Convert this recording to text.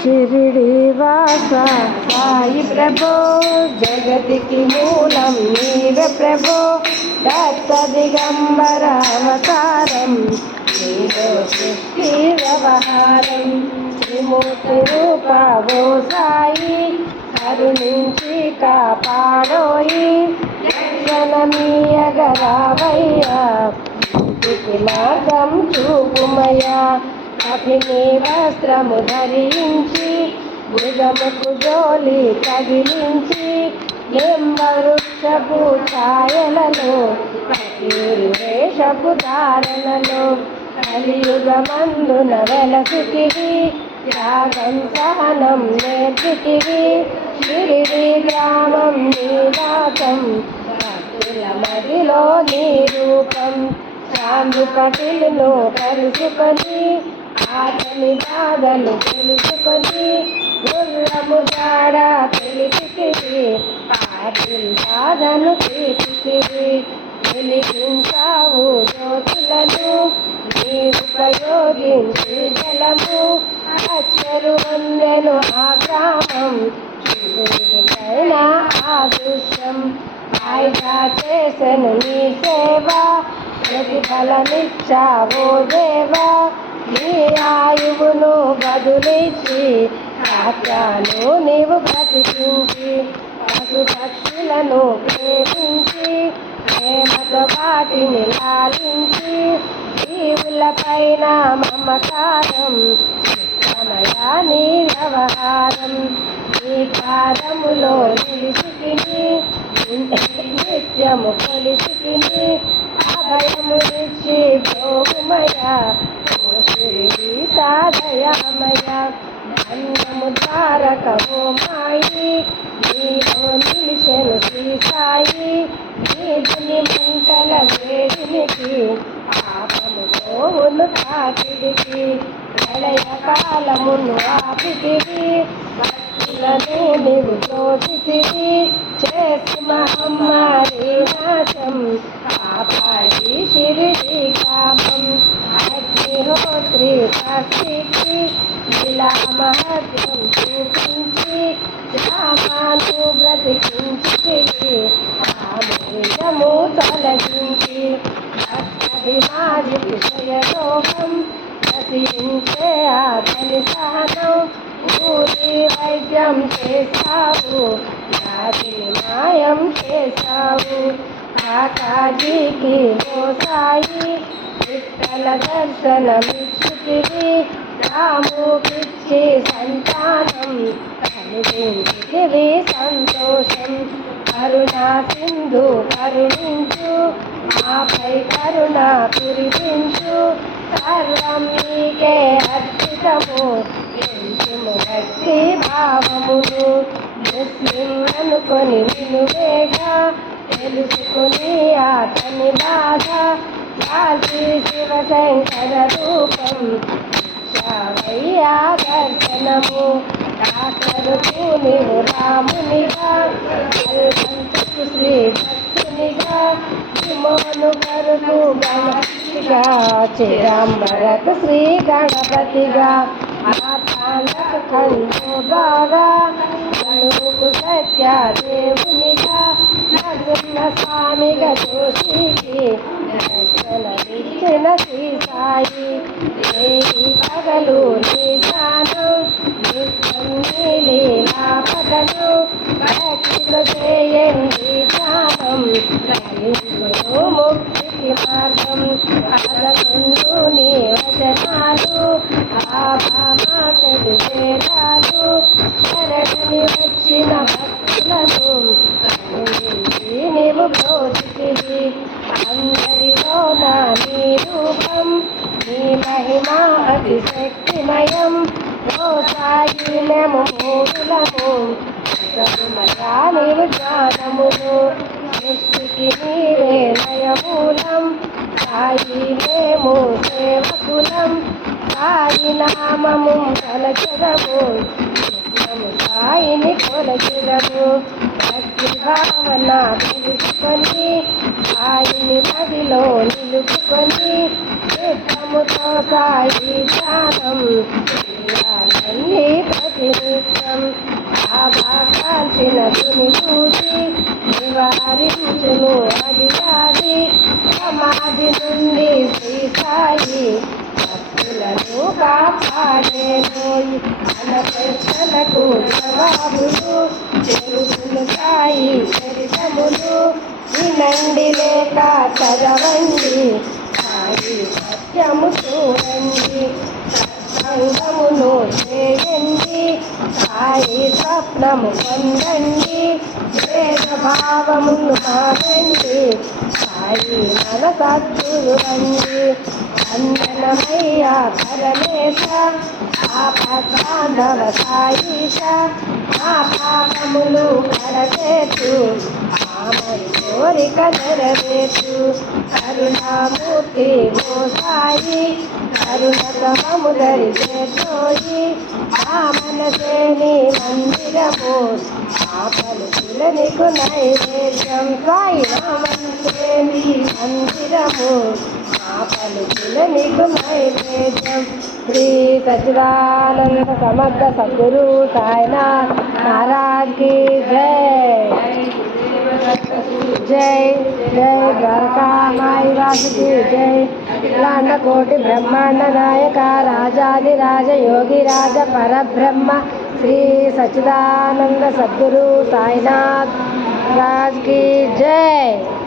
షిరిడి వాస సాయి ప్రభో జగతికి మూలం నీవే ప్రభో దత్త దిగంబర అవతారం నీలో సృష్టి వ్యవహారం త్రిమూర్తి రూపవో సాయి కరుణించి కాపాడోయి దర్శనమీయగరావయ్యా మార్గం చూపుమయ్యా అభిని వస్త్రము ధరించి మృగముకు జోలి తగిలించి నింబవృక్షపు ఛాయలలో వేషపు ధారణలో కలియుగమందున వెలసితివి త్యాగం సహనం నేర్పితివి షిరిడి గ్రామం నీవాసం భక్తుల మదిలో నీ రూపం చాందు పటిలను కలుసుకొని ఆతని బాధలు తెలుసుకొని గుర్రము జాడ తెలిపితివి పాటిల్ బాధను తీర్చితివి వెలిగించావు జ్యోతులను నీ ఉపయోగించి జలము అచ్చరు వందెను ఆ గ్రామం పైన ఆదృశ్యం హాయిగా చేసెను నీ సేవ ప్రతిఫలమిచ్చావో దేవా నీ ఆయువును బదులిచ్చి ఆత్మను నీవు బ్రతికించి పశు పక్షులను ప్రేమించి ప్రేమతో వాటిని లాలించి జీవుల పైన మమకారం సమయా నీ వ్యవహారం నీ పాదములో నిలిచితిని నిత్యము కొలిచితిని అభయమునిచ్చి భోగుమయ షిరిడి సాధయామయ అన్నము ద్వారకమో మాయి నీలో నిలిచెను శ్రీ సాయి నీటిని మంటల వేడినికి పాపము గోవును తాకిడికి ప్రళయ కాలమును ఆపితివి భక్తులను నీవు తోచితివి చేసి మహమ్మారి నాశం కాపాడి షిరిడి కామం అగ్నిహోత్రి సాక్షికి ఇలా మహత్వం చూపించి రామాను బ్రతికించి ఆమెము తొలగించి భక్తభిమాని విషయలోకం నశించే అతని సహనం ఊరి వైద్యం చేశావు నాటిని న్యాయం చేశావు కాకాజీకి ఓ సాయి విఠల దర్శనమిచ్చితివి రాముకిచ్చి సంతానం కలిగించితివి సంతోషం కరుణా సింధు కరుణించు మాపై కరుణ కురిపించు సర్వం నీకే అర్పితము పెంచుము భక్తి భావమును ముస్లిం అనుకొని వినువేగా తెలుసుకుని అతని బాధ సాచి శివశంకర రూపం శావయ్యా దర్శనము దాసరుకు నీవు రామునిగా కల్పంతుకు శ్రీ భక్తునిగా విమోను కరుకు గణపతిగా చిదంబరకు శ్రీ గణపతిగా మాతాండకు ఖండో బాగా కలుగు సత్య దేవునిగా నరసింహ స్వామిగా జోషికి దర్శనమిచ్చిన శ్రీ సాయి దేవి పగలు నీ ధ్యానం నిత్యం నీ లీలా పదను భక్తులు చేయండి ధ్యానం కలియుగంలో ముక్తికి మార్గం పదకొండు నీ వచనాలు ఆభామాటలు వేదాలు శరణి వచ్చిన భక్తులను కరుణించి నీవు బ్రోచితివి అందరిలో నా నీ రూపం నీ మహిమ అతిశక్తిమయం ఓ సాయి మేము మూలము సగుమయా నీవు జ్ఞానములు సృష్టికి నీవే నయమూలం సాయి మేము సేవకులం సాయి నామము కలచదము సాయిని కొలచెదము భక్తి భావన తెలుసుకొని సాయిని మదిలో నిలుపుకొని చిత్తముతో సాయి ధ్యానం చేయాలని ప్రతి నిత్యం బాబా కాల్చిన విభూతి నివారించును అది వ్యాధి సమాధి నుండి శ్రీ సాయి భక్తులను కాపాడేను మన ప్రశ్నలకు జవాబులు చెరువులు సాయి చరితములు వినండి లేక చదవండి సాయి సత్యము చూడండి సత్సంగమును చేయండి సాయి స్వప్నము పొందండి భేదభావమును మానండి సాయి మన సద్గురు రండి వందనమయ్య పరమేశ పాప సాయిష మా పాపములు కడతేతు ఆమరి కోరిక నెరవేర్చు కరుణామూర్తి ఓ సాయి కరుణ సమము ధరిచేతోయి మా మనసేని మందిరము మా పలుకుల నీకు నైవేద్యం సాయి మా మనసేని మందిరము మా పలుకుల నీకు నైవేద్యం శ్రీ సచ్చిదానంద సమర్థ సద్గురు సాయినాథ్ महाराज की जय जय जय द्वारका माई वास की जय लांड कोटि ब्रह्मांड नायक राजाधिराज योगी राज परब्रह्म श्री सच्चिदानंद सद्गुरु साईनाथ महाराज की जय।